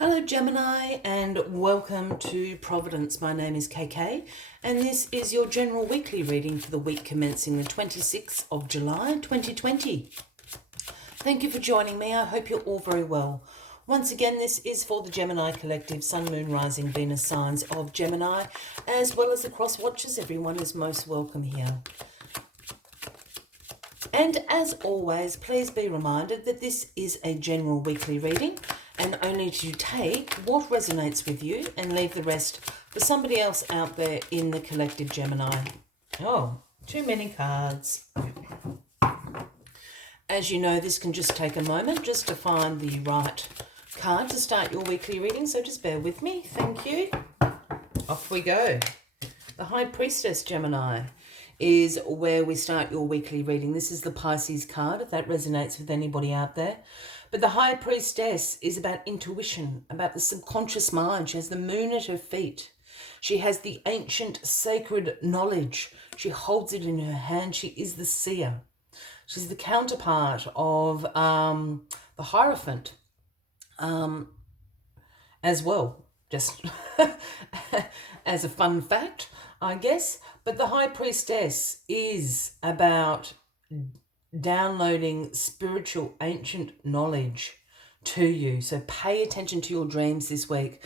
Hello Gemini and welcome to Providence. My name is KK and this is your general weekly reading for the week commencing the 26th of July 2020. Thank you for joining me. I hope you're all very well. Once again, this is for the Gemini collective, Sun, Moon, Rising, Venus signs of Gemini, as well as the cross watchers. Everyone is most welcome here. And as always, please be reminded that this is a general weekly reading and only to take what resonates with you and leave the rest for somebody else out there in the collective Gemini. Oh, too many cards. As you know, this can just take a moment just to find the right card to start your weekly reading, so just bear with me. Thank you. Off we go. The High Priestess, Gemini, is where we start your weekly reading. This is the Pisces card, if that resonates with anybody out there. But the High Priestess is about intuition, about the subconscious mind. She has the moon at her feet. She has the ancient sacred knowledge. She holds it in her hand. She is the seer. She's the counterpart of the Hierophant as well, just as a fun fact, I guess. But the High Priestess is about downloading spiritual ancient knowledge to you. So pay attention to your dreams this week,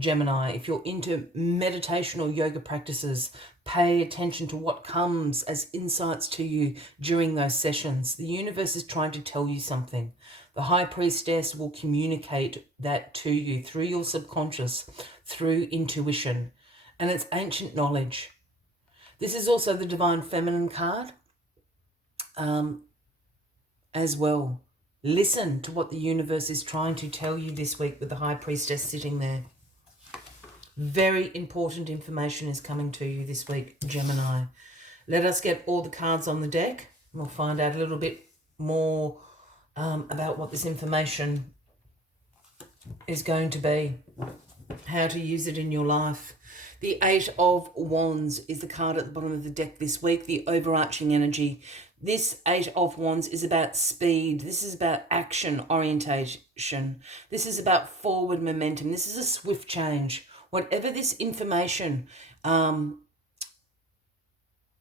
Gemini. If you're into meditation or yoga practices, pay attention to what comes as insights to you during those sessions. The universe is trying to tell you something. The High Priestess will communicate that to you through your subconscious, through intuition, and it's ancient knowledge. This is also the Divine Feminine card as well. Listen to what the universe is trying to tell you this week with the High Priestess sitting there. Very important information is coming to you this week, Gemini. Let us get all the cards on the deck. We'll find out a little bit more about what this information is going to be, how to use it in your life. The Eight of Wands is the card at the bottom of the deck this week, the overarching energy. This Eight of Wands is about speed. This is about action orientation. This is about forward momentum. This is a swift change. Whatever this information that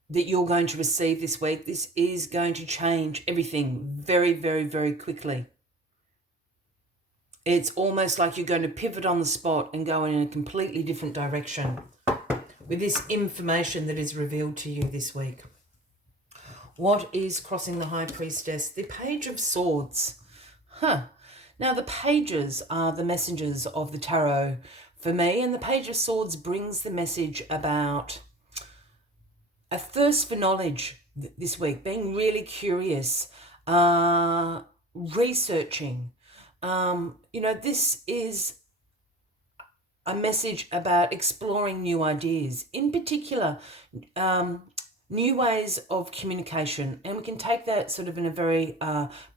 you're going to receive this week, this is going to change everything very, very, very quickly. It's almost like you're going to pivot on the spot and go in a completely different direction with this information that is revealed to you this week. What is crossing the High Priestess? The Page of Swords. Now, the pages are the messengers of the tarot for me, and the Page of Swords brings the message about a thirst for knowledge this week, being really curious, researching. This is a message about exploring new ideas, in particular, new ways of communication. And we can take that sort of in a very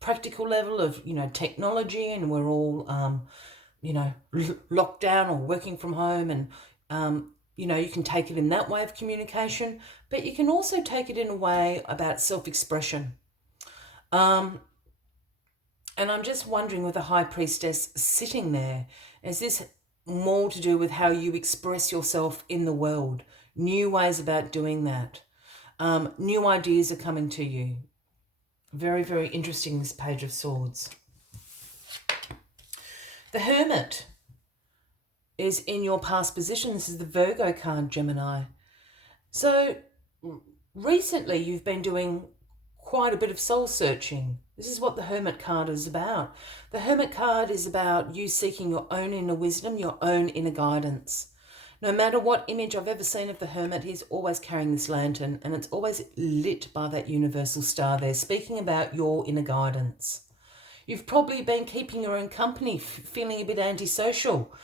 practical level of, technology, and we're all, locked down or working from home, and, you can take it in that way of communication, but you can also take it in a way about self-expression. And I'm just wondering, with the High Priestess sitting there, is this more to do with how you express yourself in the world? New ways about doing that. New ideas are coming to you. Very, very interesting, this Page of Swords. The Hermit is in your past position. This is the Virgo card, Gemini. So recently you've been doing quite a bit of soul searching. This is what the Hermit card is about. The Hermit card is about you seeking your own inner wisdom, your own inner guidance. No matter what image I've ever seen of the Hermit, he's always carrying this lantern, and it's always lit by that universal star there, speaking about your inner guidance. You've probably been keeping your own company, feeling a bit antisocial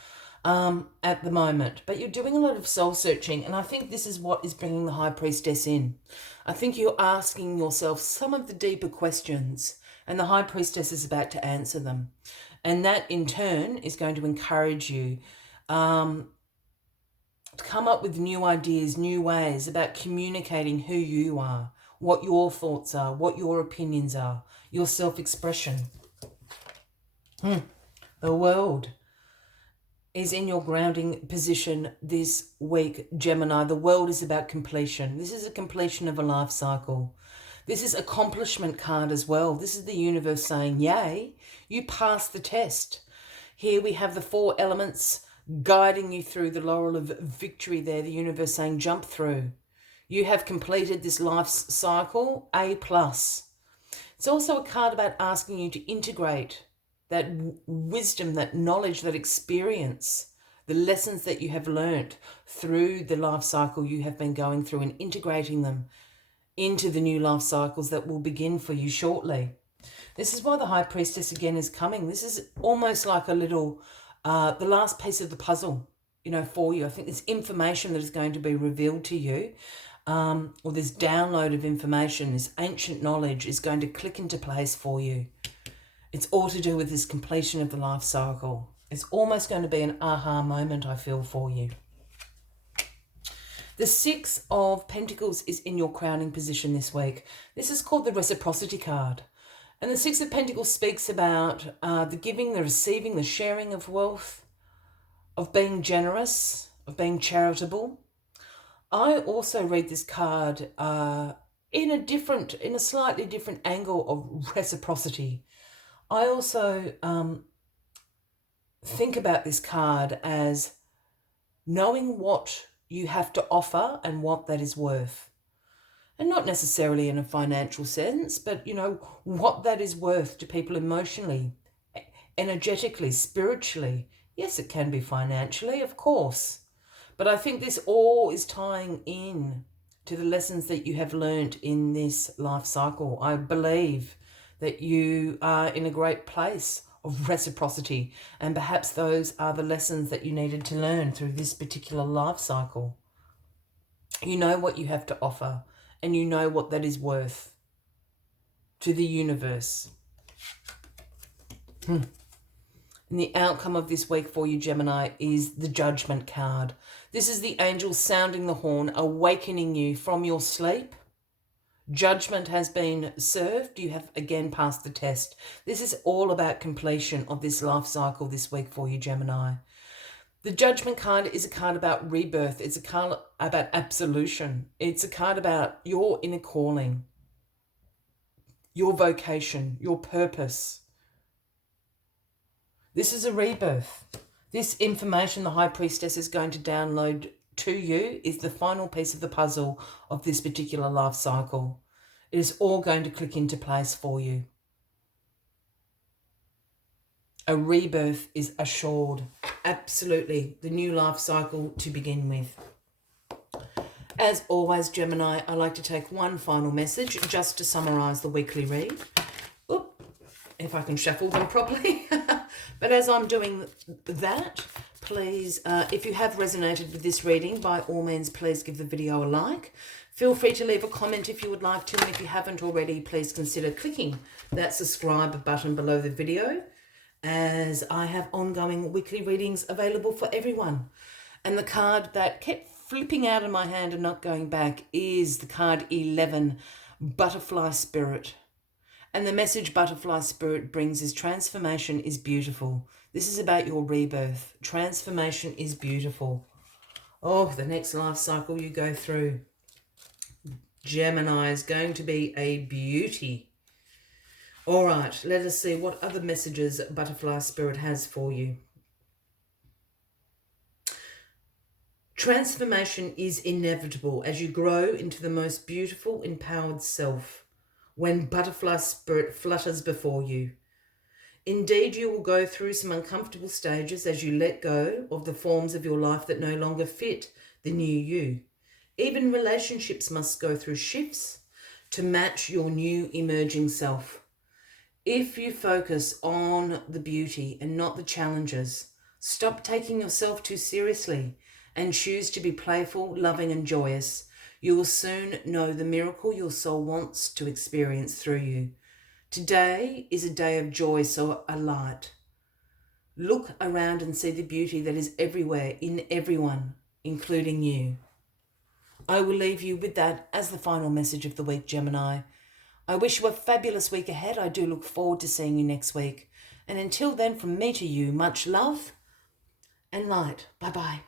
at the moment, but you're doing a lot of soul searching, and I think this is what is bringing the High Priestess in. I think you're asking yourself some of the deeper questions, and the High Priestess is about to answer them. And that in turn is going to encourage you to come up with new ideas, new ways about communicating who you are, what your thoughts are, what your opinions are, your self-expression. The World. is in your grounding position this week, Gemini. The world is about completion. This is a completion of a life cycle. This is accomplishment card as well. This is the universe saying, yay, you passed the test. Here we have the 4 elements guiding you through the laurel of victory there. The universe saying, jump through. You have completed this life cycle, A+. It's also a card about asking you to integrate that wisdom, that knowledge, that experience, the lessons that you have learnt through the life cycle you have been going through, and integrating them into the new life cycles that will begin for you shortly. This is why the High Priestess again is coming. This is almost like a little, the last piece of the puzzle, for you. I think this information that is going to be revealed to you, or this download of information, this ancient knowledge is going to click into place for you. It's all to do with this completion of the life cycle. It's almost going to be an aha moment, I feel, for you. The 6 of Pentacles is in your crowning position this week. This is called the Reciprocity card. And the 6 of Pentacles speaks about the giving, the receiving, the sharing of wealth, of being generous, of being charitable. I also read this card in a slightly different angle of reciprocity. I also think about this card as knowing what you have to offer and what that is worth. And not necessarily in a financial sense, but, what that is worth to people emotionally, energetically, spiritually. Yes, it can be financially, of course. But I think this all is tying in to the lessons that you have learned in this life cycle. I believe that you are in a great place of reciprocity, and perhaps those are the lessons that you needed to learn through this particular life cycle. You know what you have to offer, and you know what that is worth to the universe. And the outcome of this week for you, Gemini, is the Judgment card. This is the angel sounding the horn, awakening you from your sleep. Judgment has been served. You have again passed the test. This is all about completion of this life cycle this week for you, Gemini. The Judgment card is a card about rebirth. It's a card about absolution. It's a card about your inner calling, your vocation, your purpose. This is a rebirth. This information the High Priestess is going to download to you is the final piece of the puzzle of this particular life cycle. It is all going to click into place for you. A rebirth is assured. Absolutely. The new life cycle to begin with. As always, Gemini, I like to take one final message just to summarise the weekly read. Oop, if I can shuffle them properly. But as I'm doing that, please, if you have resonated with this reading, by all means, please give the video a like. Feel free to leave a comment if you would like to, and if you haven't already, please consider clicking that subscribe button below the video, as I have ongoing weekly readings available for everyone. And the card that kept flipping out of my hand and not going back is the card 11, Butterfly Spirit. And the message Butterfly Spirit brings is transformation is beautiful. This is about your rebirth. Transformation is beautiful. Oh, the next life cycle you go through, Gemini, is going to be a beauty. All right, let us see what other messages Butterfly Spirit has for you. Transformation is inevitable as you grow into the most beautiful, empowered self when Butterfly Spirit flutters before you. Indeed, you will go through some uncomfortable stages as you let go of the forms of your life that no longer fit the new you. Even relationships must go through shifts to match your new emerging self. If you focus on the beauty and not the challenges, stop taking yourself too seriously and choose to be playful, loving and joyous, you will soon know the miracle your soul wants to experience through you. Today is a day of joy, so alight. Look around and see the beauty that is everywhere, in everyone, including you. I will leave you with that as the final message of the week, Gemini. I wish you a fabulous week ahead. I do look forward to seeing you next week. And until then, from me to you, much love and and light. Bye bye.